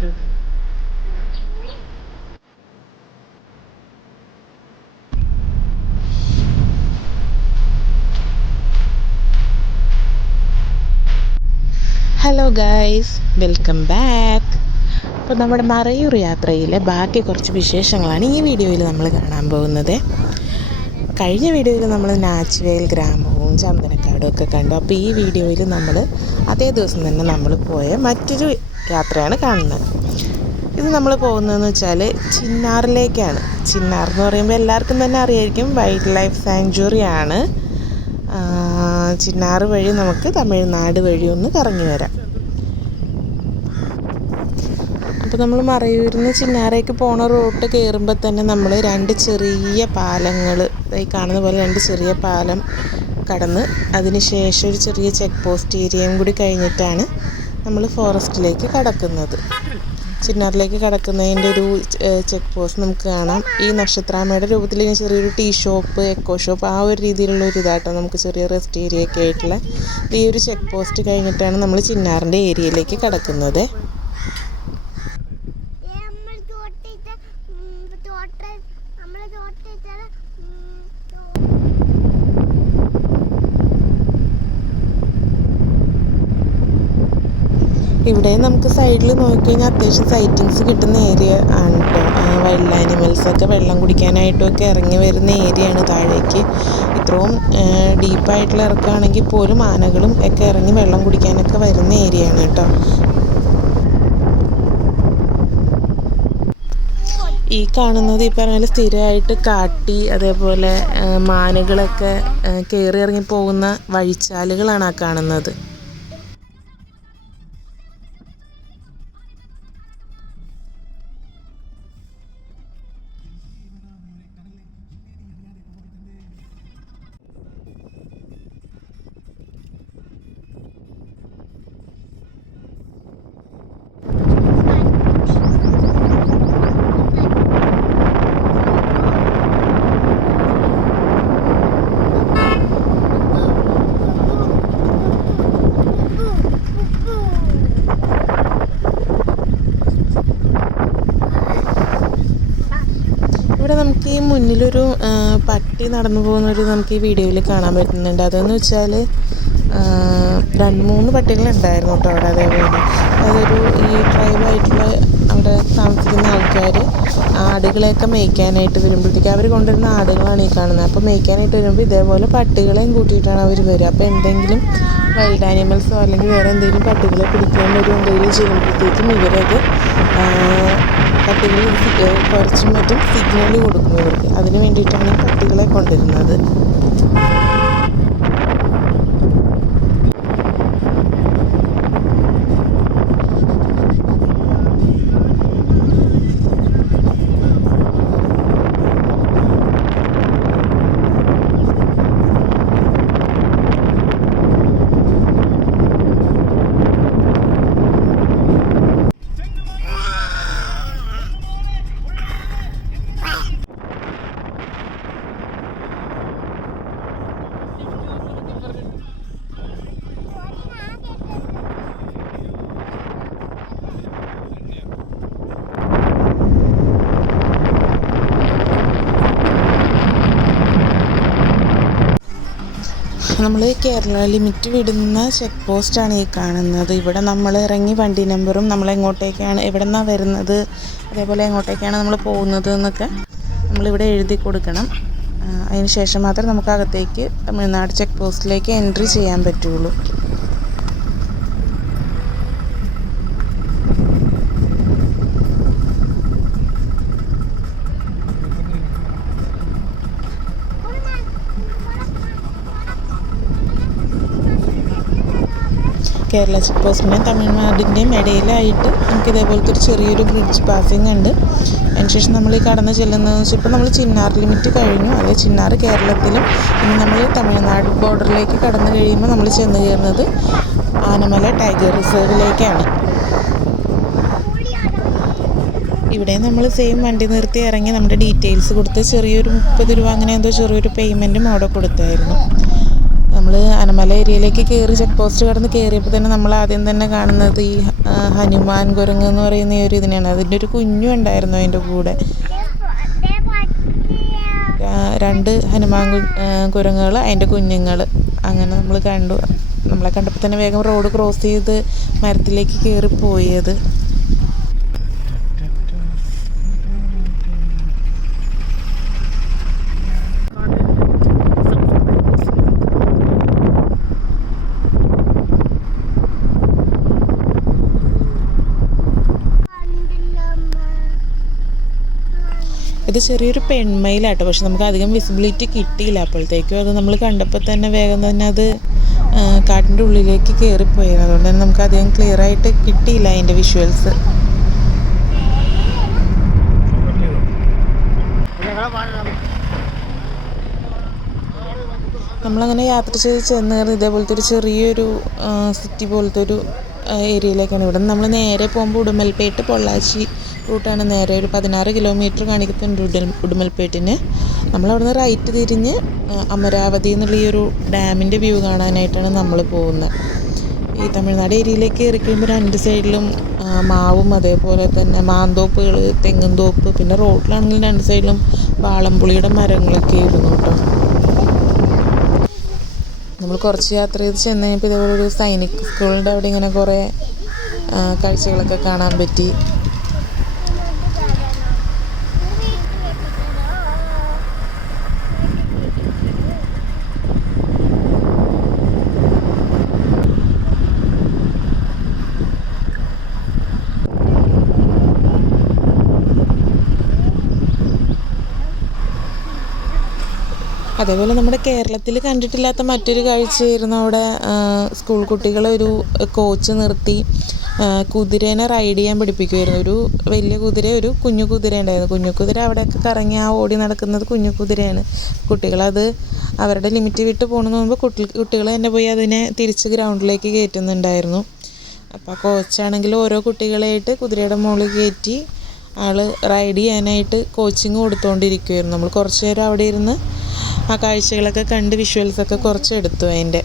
Hello guys, welcome back. അപ്പോൾ നമ്മുടെ മറയൂർ യാത്രയിലെ ബാക്കി കുറച്ച് വിശേഷങ്ങളാണ് ഈ വീഡിയോയിൽ നമ്മൾ കാണാൻ പോകുന്നത്. കഴിഞ്ഞ വീഡിയോയിൽ നമ്മൾ നാച്ചുവേൽ ഗ്രാമവും ചന്ദനക്കാടും ഒക്കെ കണ്ടു. അപ്പോൾ ഈ വീഡിയോയിൽ നമ്മൾ അതേ ദിവസം തന്നെ നമ്മൾ പോയ മറ്റൊരു യാത്രയാണ് കാണുന്നത്. ഇത് നമ്മൾ പോകുന്നതെന്ന് വെച്ചാൽ ചിന്നാറിലേക്കാണ്. ചിന്നാർ എന്ന് പറയുമ്പോൾ എല്ലാവർക്കും തന്നെ അറിയായിരിക്കും, വൈൽഡ് ലൈഫ് സാങ്ച്വറിയാണ്. ചിന്നാർ വഴി നമുക്ക് തമിഴ്നാട് വഴി ഒന്ന് കറങ്ങി വരാം. അപ്പോൾ നമ്മൾ മറയൂരിൽ നിന്ന് ചിന്നാറേക്ക് പോണ റൂട്ട് കയറുമ്പോൾ തന്നെ നമ്മൾ രണ്ട് ചെറിയ പാലങ്ങൾ, ഈ കാണുന്ന പോലെ രണ്ട് ചെറിയ പാലം കടന്ന് അതിന് ശേഷം ഒരു ചെറിയ ചെക്ക് പോസ്റ്റ് ഏരിയയും കൂടി കഴിഞ്ഞിട്ടാണ് നമ്മൾ ഫോറസ്റ്റിലേക്ക് കടക്കുന്നത്. ചിന്നാറിലേക്ക് കടക്കുന്നതിൻ്റെ ഒരു ചെക്ക് പോസ്റ്റ് നമുക്ക് കാണാം. ഈ നക്ഷത്രാമയുടെ രൂപത്തിൽ ചെറിയൊരു ടീ ഷോപ്പ്, എക്കോ ഷോപ്പ്, ആ ഒരു രീതിയിലുള്ള ഒരു ഇതായിട്ടോ നമുക്ക് ചെറിയ റെസ്റ്റ് ഏരിയ ഒക്കെ ആയിട്ടുള്ള ഈ ഒരു ചെക്ക് പോസ്റ്റ് കഴിഞ്ഞിട്ടാണ് നമ്മൾ ചിന്നാറിൻ്റെ ഏരിയയിലേക്ക് കടക്കുന്നത്. ഇവിടെ നമുക്ക് സൈഡിൽ നോക്കിക്കഴിഞ്ഞാൽ അത്യാവശ്യം സൈറ്റിങ്സ് കിട്ടുന്ന ഏരിയ ആണ് കേട്ടോ. വൈൽഡ് ആനിമൽസൊക്കെ വെള്ളം കുടിക്കാനായിട്ടൊക്കെ ഇറങ്ങി വരുന്ന ഏരിയയാണ് താഴേക്ക്. ഇത്രയും ഡീപ്പായിട്ടുള്ള ഇറക്കമാണെങ്കിൽ പോലും ആനകളും ഒക്കെ ഇറങ്ങി വെള്ളം കുടിക്കാനൊക്കെ വരുന്ന ഏരിയയാണ് കേട്ടോ. ഈ കാണുന്നത് ഈ പറഞ്ഞാൽ സ്ഥിരമായിട്ട് കാട്ടി അതേപോലെ മാനുകളൊക്കെ കയറി ഇറങ്ങി പോകുന്ന വഴിച്ചാലുകളാണ് ആ കാണുന്നത്. നമുക്ക് ഈ മുന്നിലൊരു പട്ടി നടന്നു പോകുന്നൊരു നമുക്ക് ഈ വീഡിയോയിൽ കാണാൻ പറ്റുന്നുണ്ട്. അതെന്ന് വെച്ചാൽ 2-3 പട്ടികളുണ്ടായിരുന്നു കേട്ടോ അവിടെ. അതേപോലെ അതൊരു ഈ ട്രൈബായിട്ടുള്ള അവിടെ താമസിക്കുന്ന ആൾക്കാർ ആടുകളെയൊക്കെ മേയ്ക്കാനായിട്ട് വരുമ്പോഴത്തേക്ക് അവർ കൊണ്ടുവരുന്ന ആടുകളാണ് ഈ കാണുന്നത്. അപ്പോൾ മേയ്ക്കാനായിട്ട് വരുമ്പോൾ ഇതേപോലെ പട്ടികളെയും കൂട്ടിയിട്ടാണ് അവർ വരിക. അപ്പോൾ എന്തെങ്കിലും വൈൽഡ് ആനിമൽസോ അല്ലെങ്കിൽ വേറെ എന്തെങ്കിലും പട്ടികളെ പിടിക്കാൻ വരുമോ എന്തെങ്കിലും ചെയ്യുമ്പോഴത്തേക്കും ഇവരത് പട്ടികൾ കുറച്ചും മറ്റും സിഗ്നൽ കൊടുക്കും ഇവർക്ക്. അതിന് വേണ്ടിയിട്ടാണ് പട്ടികളെ കൊണ്ടുവരുന്നത്. നമ്മൾ കേരള ലിമിറ്റ് വിടുന്ന ചെക്ക് പോസ്റ്റാണ് ഈ കാണുന്നത്. ഇവിടെ നമ്മൾ ഇറങ്ങി വണ്ടി നമ്പറും നമ്മൾ എങ്ങോട്ടേക്കാണ്, എവിടെ നിന്നാണ് വരുന്നത്, അതേപോലെ എങ്ങോട്ടേക്കാണ് നമ്മൾ പോകുന്നത് എന്നൊക്കെ നമ്മളിവിടെ എഴുതി കൊടുക്കണം. അതിന് ശേഷം മാത്രമേ നമുക്ക് അകത്തേക്ക് തമിഴ്നാട് ചെക്ക് പോസ്റ്റിലേക്ക് എൻട്രി ചെയ്യാൻ പറ്റുള്ളൂ. കേരള ചെക്ക് പോസ്റ്റിൻ്റെയും തമിഴ്നാടിൻ്റെയും ഇടയിലായിട്ട് നമുക്ക് ഇതേപോലത്തെ ഒരു ചെറിയൊരു ബ്രിഡ്ജ് പാസിംഗ് ഉണ്ട്. അതിനുശേഷം നമ്മൾ ഈ കടന്ന് ചെല്ലുന്നതെന്ന് വെച്ചാൽ ഇപ്പോൾ നമ്മൾ ചിന്നാർ ലിമിറ്റ് കഴിഞ്ഞു. അതായത് ചിന്നാർ കേരളത്തിലും ഇനി നമ്മൾ തമിഴ്നാട് ബോർഡറിലേക്ക് കടന്നു കഴിയുമ്പോൾ നമ്മൾ ചെന്ന് കയറുന്നത് ആനമല ടൈഗർ റിസർവിലേക്കാണ്. ഇവിടെ നമ്മൾ സെയിം വണ്ടി നിർത്തി ഇറങ്ങി നമ്മുടെ ഡീറ്റെയിൽസ് കൊടുത്ത് ചെറിയൊരു 30 രൂപ അങ്ങനെ എന്തോ ചെറിയൊരു പേയ്മെൻറ്റും അവിടെ കൊടുത്തായിരുന്നു. നമ്മൾ നമ്മൾ അനമല ഏരിയയിലേക്ക് കയറി ചെക്ക് പോസ്റ്റ് കടന്ന് കയറിയപ്പോൾ തന്നെ നമ്മൾ ആദ്യം തന്നെ കാണുന്നത് ഈ ഹനുമാൻ കുരങ്ങ് എന്ന് പറയുന്ന ഈ ഒരു ഇതിനെയാണ്. അതിൻ്റെ ഒരു കുഞ്ഞും ഉണ്ടായിരുന്നു അതിൻ്റെ കൂടെ. 2 ഹനുമാൻ കുരങ്ങുകൾ, അതിൻ്റെ കുഞ്ഞുങ്ങൾ. അങ്ങനെ നമ്മൾ കണ്ടു. നമ്മളെ കണ്ടപ്പോൾ തന്നെ വേഗം റോഡ് ക്രോസ് ചെയ്ത് മരത്തിലേക്ക് കയറിപ്പോയത്. ഇത് ചെറിയൊരു പെൺമയിലാട്ടോ, പക്ഷെ നമുക്ക് അധികം വിസിബിലിറ്റി കിട്ടിയില്ല അപ്പോഴത്തേക്കും. അത് നമ്മൾ കണ്ടപ്പോൾ തന്നെ വേഗം തന്നെ അത് കാട്ടിൻ്റെ ഉള്ളിലേക്ക് കയറിപ്പോയത്. അതുകൊണ്ട് തന്നെ നമുക്ക് അധികം ക്ലിയർ ആയിട്ട് കിട്ടിയില്ല അതിൻ്റെ വിഷ്വൽസ്. നമ്മളങ്ങനെ യാത്ര ചെയ്ത് ചെന്ന് കയറി ഇതേപോലത്തെ ഒരു ചെറിയൊരു സിറ്റി പോലത്തെ ഒരു ഏരിയയിലേക്കാണ്. ഇവിടെ നിന്ന് നമ്മൾ നേരെ പോകുമ്പോൾ ഉടുമൽപേട്ട് പൊള്ളാച്ചി റൂട്ടാണ്. നേരെ ഒരു 16 കിലോമീറ്റർ കാണിക്കുന്നുണ്ട് ഉടുമൽപേട്ടിന്. നമ്മളവിടെ നിന്ന് റൈറ്റ് തിരിഞ്ഞ് അമരാവതി എന്നുള്ള ഈ ഒരു ഡാമിൻ്റെ വ്യൂ കാണാനായിട്ടാണ് നമ്മൾ പോകുന്നത്. ഈ തമിഴ്നാട് ഏരിയയിലേക്ക് കയറി കഴിയുമ്പോൾ 2 സൈഡിലും മാവും അതേപോലെ തന്നെ മാന്തോപ്പുകൾ, തെങ്ങും തോപ്പ്, പിന്നെ റോഡിലാണെങ്കിലും 2 സൈഡിലും വാളംപുളിയുടെ മരങ്ങളൊക്കെ ആയിരുന്നു കേട്ടോ. നമ്മൾ കുറച്ച് യാത്ര ചെയ്ത് ചെന്ന് കഴിഞ്ഞപ്പോൾ ഇതേപോലെ ഒരു സൈനിക് സ്കൂളിൻ്റെ അവിടെ ഇങ്ങനെ കുറേ കാഴ്ചകളൊക്കെ കാണാൻ പറ്റി. അതേപോലെ നമ്മുടെ കേരളത്തിൽ കണ്ടിട്ടില്ലാത്ത മറ്റൊരു കാഴ്ചയായിരുന്നു. അവിടെ സ്കൂൾ കുട്ടികളൊരു കോച്ച് നിർത്തി കുതിരേനെ റൈഡ് ചെയ്യാൻ പഠിപ്പിക്കുമായിരുന്നു. ഒരു വലിയ കുതിര, ഒരു കുഞ്ഞു കുതിര ഉണ്ടായിരുന്നു. കുഞ്ഞു കുതിര അവിടെയൊക്കെ കറങ്ങി ഓടി നടക്കുന്നത് കുഞ്ഞു കുതിരയാണ്. കുട്ടികളത് അവരുടെ ലിമിറ്റ് വിട്ട് പോകുന്നതിന് മുമ്പ് കുട്ടികൾ തന്നെ പോയി അതിനെ തിരിച്ച് ഗ്രൗണ്ടിലേക്ക് കയറ്റുന്നുണ്ടായിരുന്നു. അപ്പോൾ കോച്ചാണെങ്കിൽ ഓരോ കുട്ടികളായിട്ട് കുതിരയുടെ മുകളിൽ കയറ്റി റൈഡ് ചെയ്യാനായിട്ട് കോച്ചിങ് കൊടുത്തുകൊണ്ടിരിക്കുമായിരുന്നു. നമ്മൾ കുറച്ച് നേരം അവിടെ ഇരുന്ന് ആ കാഴ്ചകളൊക്കെ കണ്ട് വിഷ്വൽസൊക്കെ കുറച്ചെടുത്തു അതിൻ്റെ.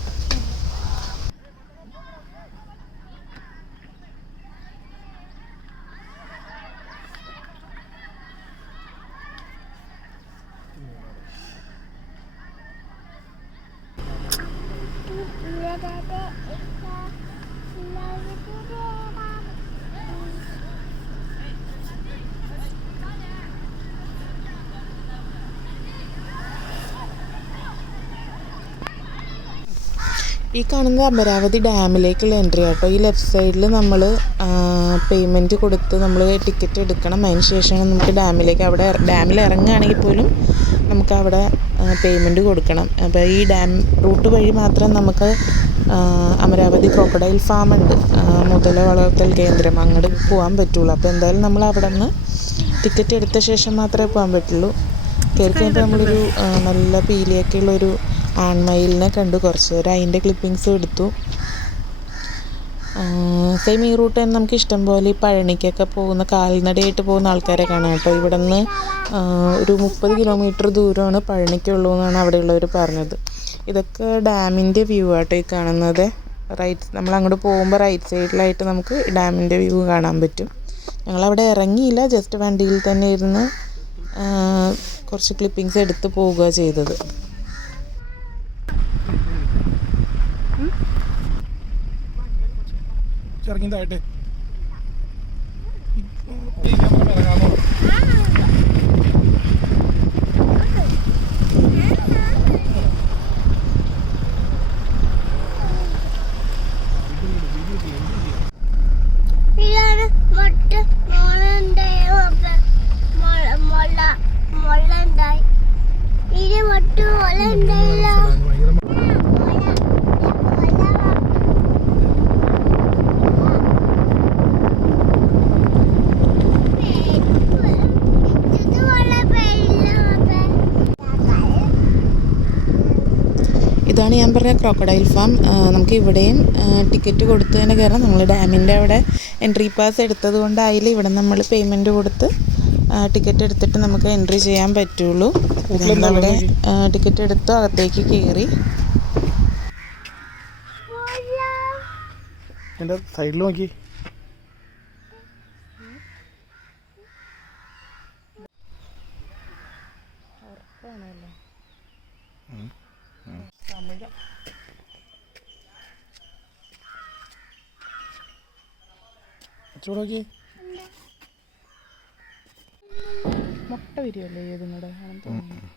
ഈ കാണുന്നത് അമരാവതി ഡാമിലേക്കുള്ള എൻട്രി ആട്ടോ. ഈ ലെഫ്റ്റ് സൈഡിൽ നമ്മൾ പേയ്മെൻറ്റ് കൊടുത്ത് നമ്മൾ ടിക്കറ്റ് എടുക്കണം. അതിന് ശേഷമാണ് നമുക്ക് അവിടെ ഡാമിൽ ഇറങ്ങുകയാണെങ്കിൽ പോലും നമുക്കവിടെ പേയ്മെൻറ്റ് കൊടുക്കണം. അപ്പോൾ ഈ ഡാം റൂട്ട് വഴി മാത്രം നമുക്ക് അമരാവതി ക്രോക്കഡൈൽ ഫാം ഉണ്ട്, മുതല വളർത്തൽ കേന്ദ്രം, അങ്ങോട്ട് പോകാൻ പറ്റുള്ളൂ. അപ്പോൾ എന്തായാലും നമ്മൾ അവിടെ നിന്ന് ടിക്കറ്റ് എടുത്ത ശേഷം മാത്രമേ പോകാൻ പറ്റുള്ളൂ. കയറി കഴിഞ്ഞപ്പോൾ നമ്മളൊരു നല്ല പീലിയൊക്കെയുള്ളൊരു ആൺമയിലിനെ കണ്ടു. കുറച്ച് നേരം അതിൻ്റെ ക്ലിപ്പിങ്സും എടുത്തു. സെയിം ഈ റൂട്ട് തന്നെ നമുക്ക് ഇഷ്ടം പോലെ ഈ പഴനിക്കൊക്കെ പോകുന്ന കാൽനടയായിട്ട് പോകുന്ന ആൾക്കാരെ കാണാം കേട്ടോ. ഇവിടെ നിന്ന് ഒരു 30 കിലോമീറ്റർ ദൂരമാണ് പഴനിക്കുള്ളൂ എന്നാണ് അവിടെയുള്ളവർ പറഞ്ഞത്. ഇതൊക്കെ ഡാമിൻ്റെ വ്യൂ ആട്ടോ ഈ കാണുന്നത്. നമ്മൾ അങ്ങോട്ട് പോകുമ്പോൾ റൈറ്റ് സൈഡിലായിട്ട് നമുക്ക് ഡാമിൻ്റെ വ്യൂ കാണാൻ പറ്റും. ഞങ്ങളവിടെ ഇറങ്ങിയില്ല, ജസ്റ്റ് വണ്ടിയിൽ തന്നെ ഇരുന്ന് കുറച്ച് ക്ലിപ്പിങ്സ് എടുത്ത് പോവുക ചെയ്തത്. ഇറങ്ങിയതായിട്ട് ഇതാണ് ഞാൻ പറഞ്ഞ ക്രോക്കഡൈൽ ഫാം. നമുക്ക് ഇവിടെയും ടിക്കറ്റ് കൊടുത്ത് തന്നെ കയറാം. നമ്മൾ ഡാമിൻ്റെ അവിടെ എൻട്രി പാസ് എടുത്തത് കൊണ്ടായില്ല, ഇവിടെ നമ്മൾ പേയ്മെൻറ്റ് കൊടുത്ത് ടിക്കറ്റ് എടുത്തിട്ട് നമുക്ക് എൻട്രി ചെയ്യാൻ പറ്റുള്ളൂ. അവിടെ ടിക്കറ്റ് എടുത്ത് അകത്തേക്ക് കയറി. എൻ്റെ സൈഡിൽ നോക്കി. ചൂടാക്കി മുട്ട വിരിയല്ലേ ഏതും കൂടെ തോന്നുന്നു.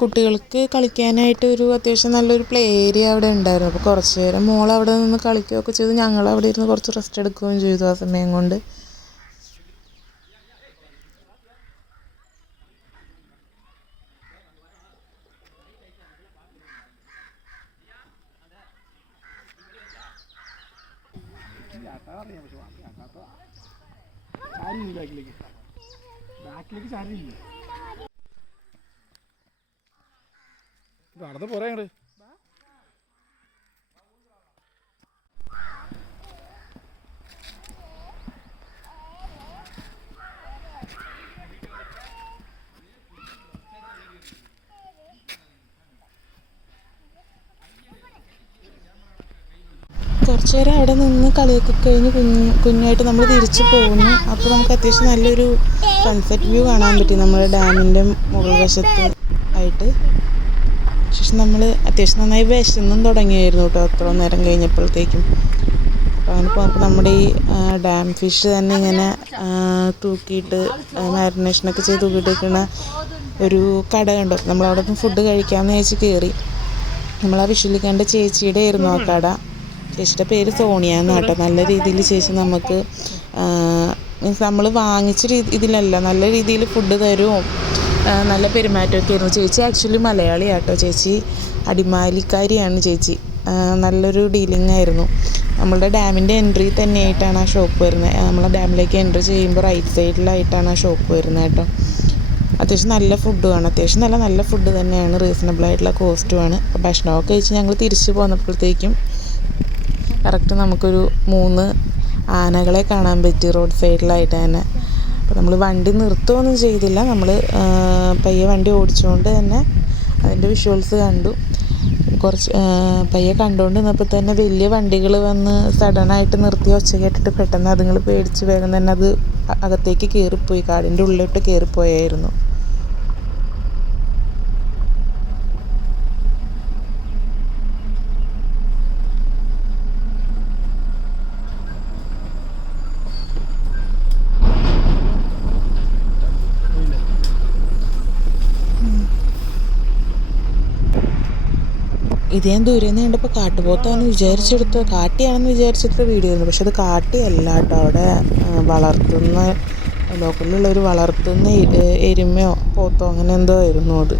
കുട്ടികൾക്ക് കളിക്കാനായിട്ട് ഒരു അത്യാവശ്യം നല്ലൊരു പ്ലേ ഏരിയ അവിടെ ഉണ്ടായിരുന്നു. അപ്പോൾ കുറച്ച് നേരം മോൾ അവിടെ നിന്ന് കളിക്കുകയൊക്കെ ചെയ്തു. ഞങ്ങൾ അവിടെ ഇരുന്ന് കുറച്ച് റെസ്റ്റ് എടുക്കുകയും ചെയ്തു ആ സമയം കൊണ്ട്. നടന്ന് പോരാ ഞങ്ങള്. കുറച്ച് നേരം അവിടെ നിന്ന് കളിയൊക്കെ കഴിഞ്ഞ് കുഞ്ഞായിട്ട് നമ്മൾ തിരിച്ചു പോകുന്നു. അപ്പോൾ നമുക്ക് അത്യാവശ്യം നല്ലൊരു സൺസെറ്റ് വ്യൂ കാണാൻ പറ്റി നമ്മുടെ ഡാമിൻ്റെ മുകൾ വശത്ത് ആയിട്ട്. ശേഷം നമ്മൾ അത്യാവശ്യം നന്നായി വിശന്നും തുടങ്ങിയായിരുന്നു കേട്ടോ അത്ര നേരം കഴിഞ്ഞപ്പോഴത്തേക്കും. അപ്പോൾ അങ്ങനെ പോകുമ്പോൾ നമ്മുടെ ഈ ഡാം ഫിഷ് തന്നെ ഇങ്ങനെ തൂക്കിയിട്ട് മാരിനേഷനൊക്കെ ചെയ്ത് തൂക്കിയിട്ടിരിക്കുന്ന ഒരു കട കണ്ടു. നമ്മളവിടെ നിന്ന് ഫുഡ് കഴിക്കാമെന്ന് വെച്ച് കയറി. നമ്മൾ ആ വിഷുവിൽ കണ്ട ചേച്ചിയുടെ ആയിരുന്നു ആ കട. ചേച്ചിയുടെ പേര് സോണിയ എന്ന് കേട്ടോ. നല്ല രീതിയിൽ ചേച്ചി നമുക്ക് മീൻസ് നമ്മൾ വാങ്ങിച്ച ഇതിലല്ല, നല്ല രീതിയിൽ ഫുഡ് തരും, നല്ല പെരുമാറ്റമൊക്കെ ആയിരുന്നു. ചേച്ചി ആക്ച്വലി മലയാളിയാട്ടോ. ചേച്ചി അടിമാലിക്കാരിയാണ് ചേച്ചി. നല്ലൊരു ഡീലിംഗ് ആയിരുന്നു. നമ്മളുടെ ഡാമിൻ്റെ എൻട്രി തന്നെയായിട്ടാണ് ആ ഷോപ്പ് വരുന്നത്. നമ്മളെ ഡാമിലേക്ക് എൻട്രി ചെയ്യുമ്പോൾ റൈറ്റ് സൈഡിലായിട്ടാണ് ആ ഷോപ്പ് വരുന്നത് കേട്ടോ. അത്യാവശ്യം നല്ല ഫുഡുമാണ്. അത്യാവശ്യം നല്ല ഫുഡ് തന്നെയാണ്. റീസണബിൾ ആയിട്ടുള്ള കോസ്റ്റുമാണ്. അപ്പോൾ ഭക്ഷണമൊക്കെ കഴിച്ച് ഞങ്ങൾ തിരിച്ച് പോന്നപ്പോഴത്തേക്കും കറക്റ്റ് നമുക്കൊരു 3 ആനകളെ കാണാൻ പറ്റി റോഡ് സൈഡിലായിട്ട് തന്നെ. അപ്പോൾ നമ്മൾ വണ്ടി നിർത്തുകയൊന്നും ചെയ്തില്ല. നമ്മൾ പയ്യെ വണ്ടി ഓടിച്ചുകൊണ്ട് തന്നെ അതിൻ്റെ വിഷ്വൽസ് കണ്ടു. കുറച്ച് പയ്യെ കണ്ടുകൊണ്ട് നിന്നപ്പോൾ തന്നെ വലിയ വണ്ടികൾ വന്ന് സഡനായിട്ട് നിർത്തി ഒച്ച കേട്ടിട്ട് പെട്ടെന്ന് അതുങ്ങൾ പേടിച്ച് വേഗം തന്നെ അത് അകത്തേക്ക് കയറിപ്പോയി, കാടിൻ്റെ ഉള്ളിലോട്ട് കയറിപ്പോയായിരുന്നു. ഇത് ഞാൻ ദൂരെ നിന്ന് കണ്ടപ്പോൾ കാട്ടുപോത്താണെന്ന് വിചാരിച്ചെടുത്ത്, കാട്ടിയാണെന്ന് വിചാരിച്ചെടുത്ത വീഡിയോ ആയിരുന്നു. പക്ഷെ അത് കാട്ടിയല്ല കേട്ടോ. അവിടെ വളർത്തുന്ന ലോക്കലിലുള്ളൊരു വളർത്തുന്ന എരുമയോ പോത്തോ അങ്ങനെ എന്തോ ആയിരുന്നു അത്.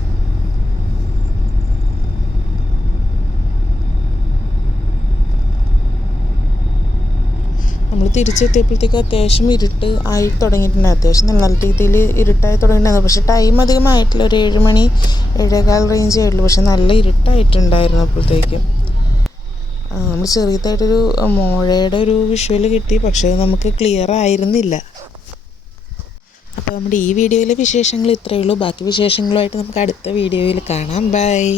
നമ്മൾ തിരിച്ചെത്തിയപ്പോഴത്തേക്ക് അത്യാവശ്യം ഇരുട്ട് ആയി തുടങ്ങിയിട്ടുണ്ട്. അത്യാവശ്യം നല്ല രീതിയിൽ ഇരുട്ടായി തുടങ്ങിയിട്ടുണ്ടായിരുന്നു. പക്ഷേ ടൈം അധികമായിട്ടില്ല, ഒരു 7 മണി 7:15 റേഞ്ചേ ആയിട്ടുള്ളൂ. പക്ഷെ നല്ല ഇരുട്ടായിട്ടുണ്ടായിരുന്നു അപ്പോഴത്തേക്കും. നമ്മൾ ചെറിയതായിട്ടൊരു മോഴയുടെ ഒരു വിഷ്വൽ കിട്ടി, പക്ഷേ നമുക്ക് ക്ലിയർ ആയിരുന്നില്ല. അപ്പോൾ നമ്മുടെ ഈ വീഡിയോയിലെ വിശേഷങ്ങൾ ഇത്രയേ ഉള്ളൂ. ബാക്കി വിശേഷങ്ങളുമായിട്ട് നമുക്ക് അടുത്ത വീഡിയോയിൽ കാണാം. ബൈ.